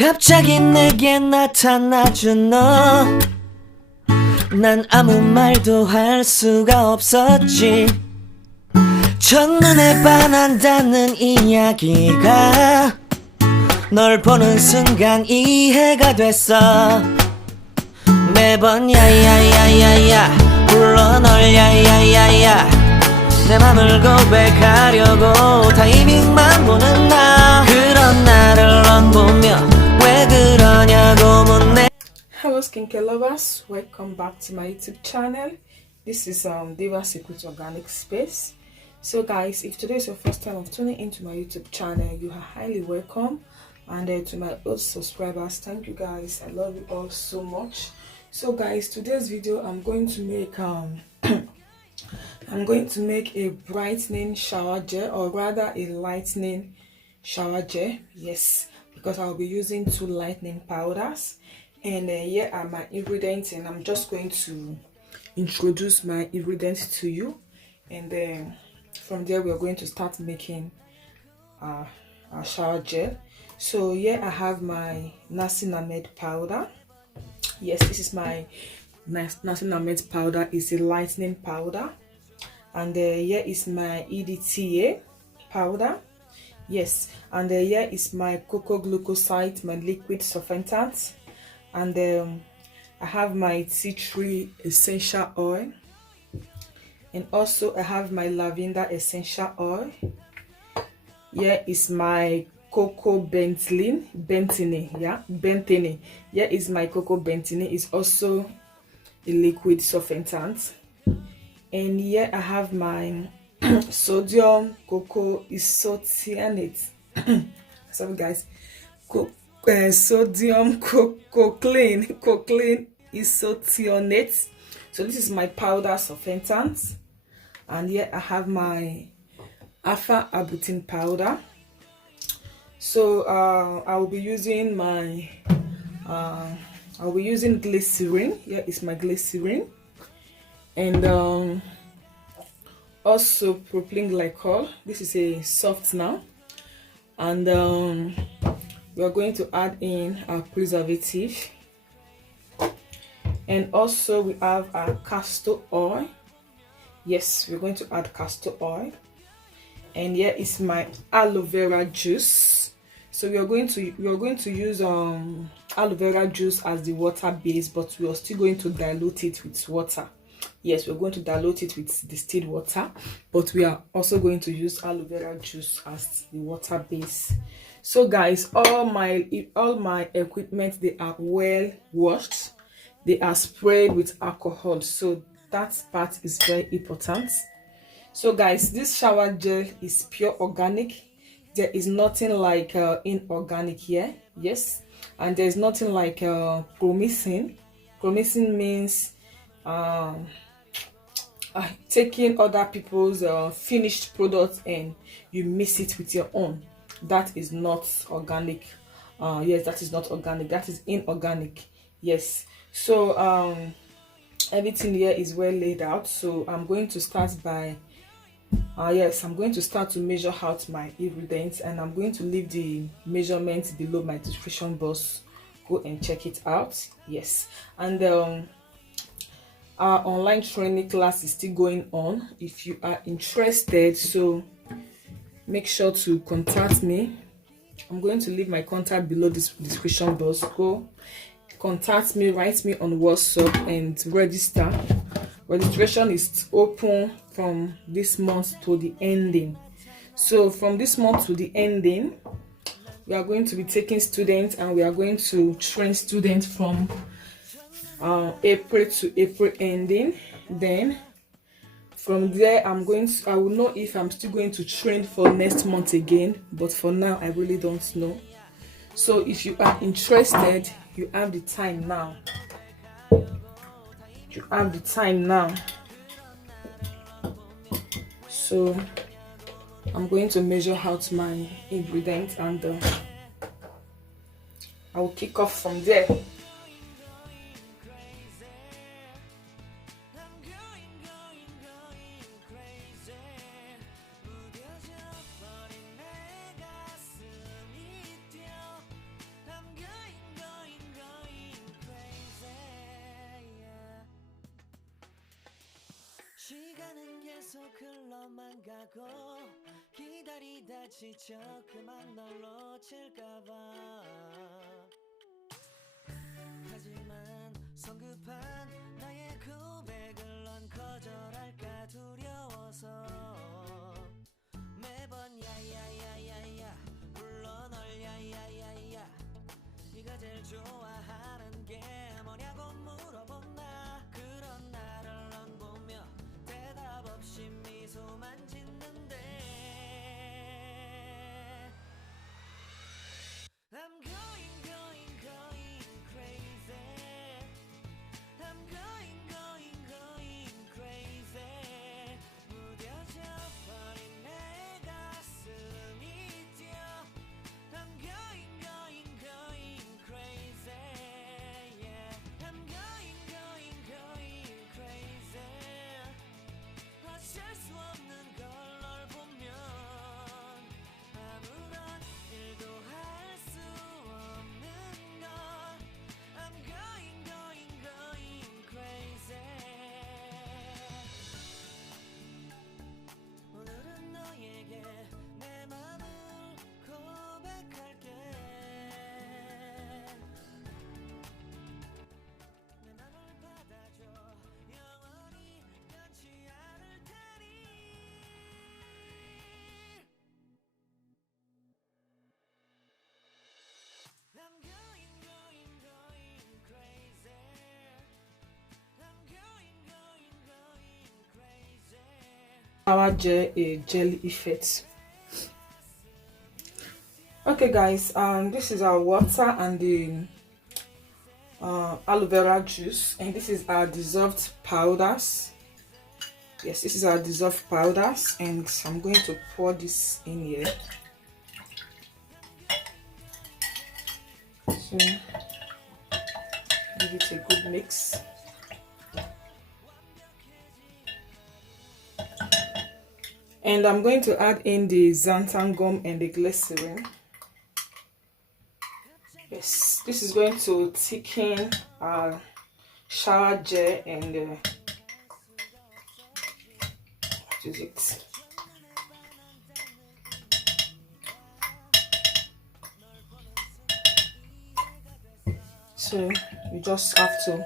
갑자기 내게 나타나준 너, 난 아무 말도 할 수가 없었지. 첫눈에 반한다는 이야기가 널 보는 순간 이해가 됐어. 매번 야야야야야 불러 널 야야야야, 내 맘을 고백하려고 타이밍만 보는 나. 그런 나를 넌 보며 왜 그러냐고 묻네. Hello skincare lovers, welcome back to my YouTube channel. This is Diva Secret Organic Space. So guys, if today is your first time of tuning into my YouTube channel, you are highly welcome. And to my old subscribers, thank you guys, I love you all so much. So guys, today's video I'm going to make I'm going to make a brightening shower gel, or rather a lightening shower gel. Yes, because I'll be using 2 lightening powders. And here are my ingredients, and I'm just going to introduce my ingredients to you, and then from there we are going to start making our shower gel. So here I have my niacinamide powder. Yes, this is my niacinamide powder. It's a lightening powder. And here is my EDTA powder. Yes, and here is my cocoa glucoside, my liquid surfactant. And I have my tea tree essential oil, and also I have my lavender essential oil. Here is my cocoa betaein. Here is my cocoa betaein. It's also a liquid surfactant. And here I have my sodium cocoa isothianate. Sorry guys, sodium cocoa isothianate. So this is my powder surfactant. And here I have my alpha arbutin powder. So I will be using my glycerin. Here is my glycerin. And also propylene glycol. This is a softener. And we are going to add in our preservative. And also we have our castor oil. Yes, we're going to add castor oil. And here is my aloe vera juice. So we are going to use aloe vera juice as the water base, but we are still going to dilute it with water. Yes, we're going to dilute it with distilled water, but we are also going to use aloe vera juice as the water base. So guys, all my equipment, they are well washed. They are sprayed with alcohol, so that part is very important. So guys, this shower gel is pure organic. There is nothing like inorganic here. Yes, and there's nothing like promising. Promising means taking other people's finished products and you mix it with your own. That is not organic. Yes, that is not organic. That is inorganic. Yes. So everything here is well laid out. So I'm going to start by I'm going to start to measure out my ingredients, and I'm going to leave the measurements below my description box. Go and check it out. Yes, and our online training class is still going on. If you are interested, so make sure to contact me. I'm going to leave my contact below this description box. Go contact me, write me on WhatsApp and register. Registration is open from this month to the ending. So from this month to the ending, we are going to be taking students, and we are going to train students from April to April ending. Then from there I will know if I'm still going to train for next month again, but for now I really don't know. So if you are interested, you have the time now. You have the time now. So I'm going to measure out my ingredients, and I will kick off from there. 계속 흘러만 가고 기다리다 지쳐 그만 널 놓칠까봐 하지만 성급한 나의 고백을 넌 거절할까 두려워서 매번 야야야야야 불러 널 야야야야 네가 제일 좋아하는 게 뭐냐고 물어본 나 그런 나를 넌 보며 대답 없이 미소만 짓는데 I'm going crazy I'm going crazy 무뎌져 버린 내 가슴이 뛰어 I'm going crazy yeah I'm going crazy 어쩔 수 없는 걸 널 보면 아무런 일도 할 수 없는 걸 I'm going crazy 오늘은 너에게 내 맘을 고백할게 내 맘을 받아줘 영원히 변치 않을 테니 I'm going crazy I'm going crazy Shower gel, a jelly effect. Okay guys, this is our water and the aloe vera juice, and this is our dissolved powders. Yes, this is our dissolved powders, and I'm going to pour this in here. So give it a good mix. And I'm going to add in the xanthan gum and the glycerin. Yes, this is going to thicken our shower gel and what is it? So you just have to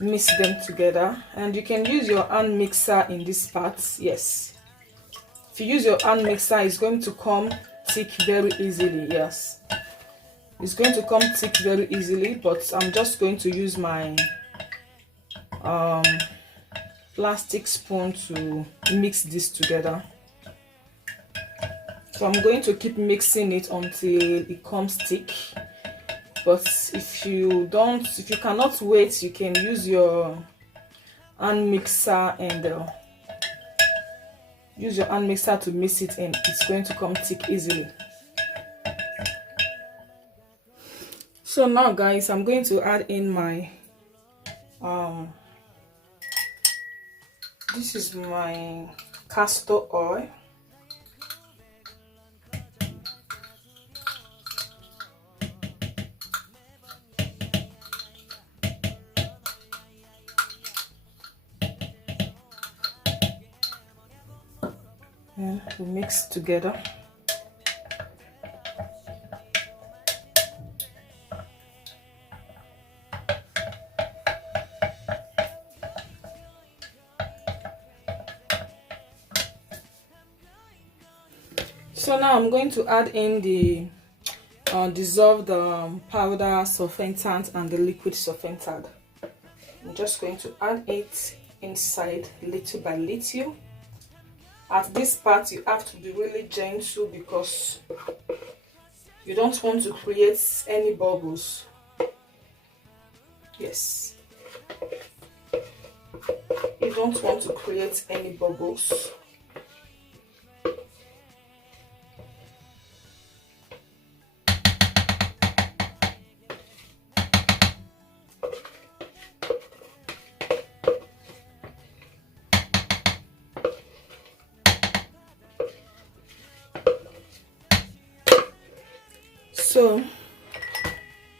mix them together, and you can use your hand mixer in this part. Yes, if you use your hand mixer, it's going to come thick very easily. Yes, it's going to come thick very easily, but I'm just going to use my plastic spoon to mix this together. So I'm going to keep mixing it until it comes thick. But if you cannot wait, you can use your hand mixer and use your hand mixer to mix it, and it's going to come thick easily. So now guys, I'm going to add in my this is my castor oil. And we mix together. So now I'm going to add in the dissolved powder surfactant and the liquid surfactant. I'm just going to add it inside little by little. At this part, you have to be really gentle because you don't want to create any bubbles. Yes, you don't want to create any bubbles. So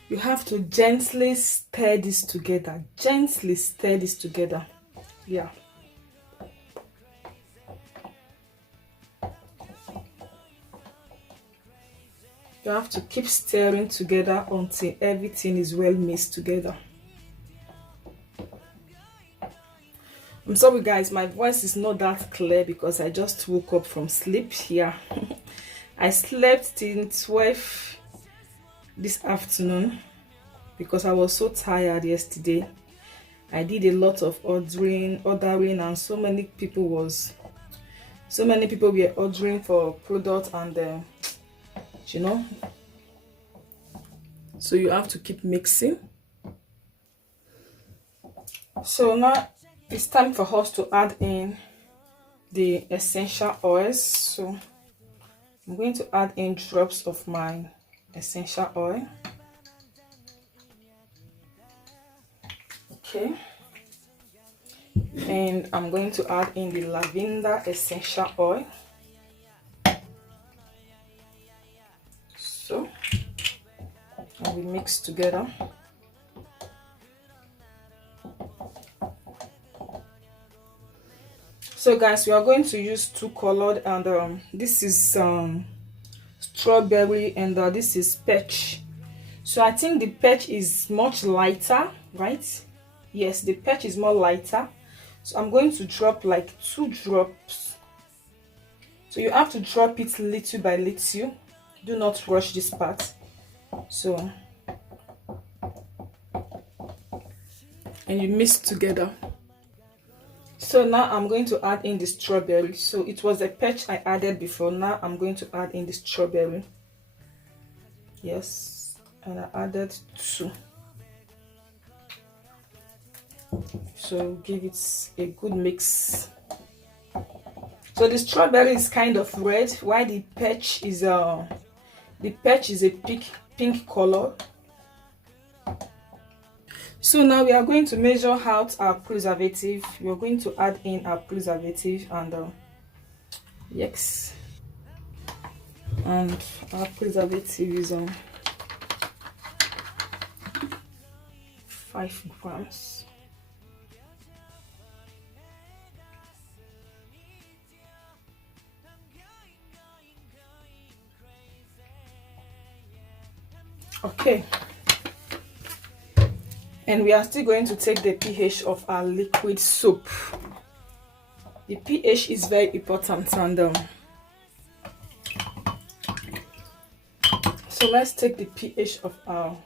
you have to gently stir this together. Gently stir this together. Yeah. You have to keep stirring together until everything is well mixed together. I'm sorry guys, my voice is not that clear because I just woke up from sleep here. I slept till 12 this afternoon because I was so tired yesterday. I did a lot of ordering, and so many people were ordering for products, and you know, so you have to keep mixing. So now it's time for us to add in the essential oils. So I'm going to add in drops of my essential oil. Okay, and I'm going to add in the lavender essential oil. So, and we mix together. So guys, we are going to use two colored, and this is strawberry, and this is peach. So I think the peach is much lighter, right? Yes, the peach is more lighter. So I'm going to drop like 2 drops. So you have to drop it little by little. Do not rush this part. So, and you mix together. So now I'm going to add in the strawberry. So it was a peach I added before. Now I'm going to add in the strawberry. Yes, and I added 2. So give it a good mix. So the strawberry is kind of red, while the peach is a pink color. So now we are going to measure out our preservative. We are going to add in our preservative, and yes, and our preservative is 5 grams. Okay, and we are still going to take the pH of our liquid soap. The pH is very important, and so let's take the pH of our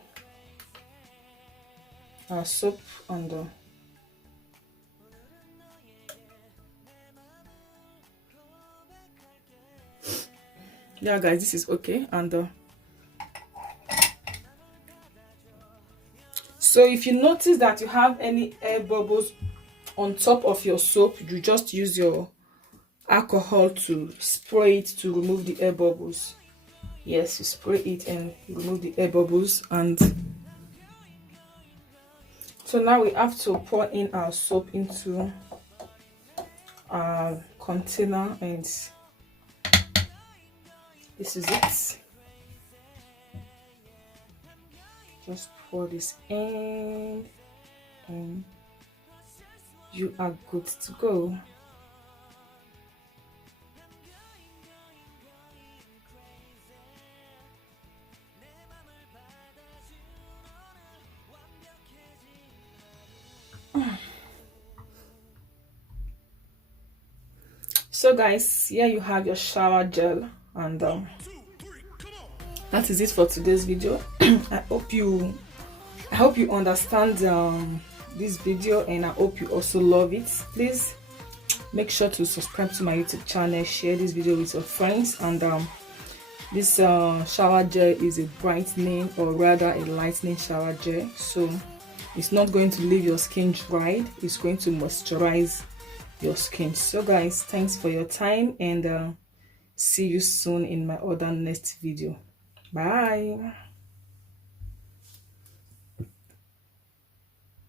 soap, and yeah guys, this is okay. And so if you notice that you have any air bubbles on top of your soap, you just use your alcohol to spray it to remove the air bubbles. Yes, you spray it and remove the air bubbles. And so now we have to pour in our soap into our container, and this is it. Just pour this in, and you are good to go. So guys, here you have your shower gel, and that is it for today's video. I hope you understand this video, and I hope you also love it. Please make sure to subscribe to my YouTube channel, share this video with your friends, and this shower gel is a brightening, or rather a lightening shower gel. So it's not going to leave your skin dried, it's going to moisturize your skin. So guys, thanks for your time, and see you soon in my other next video. Bye.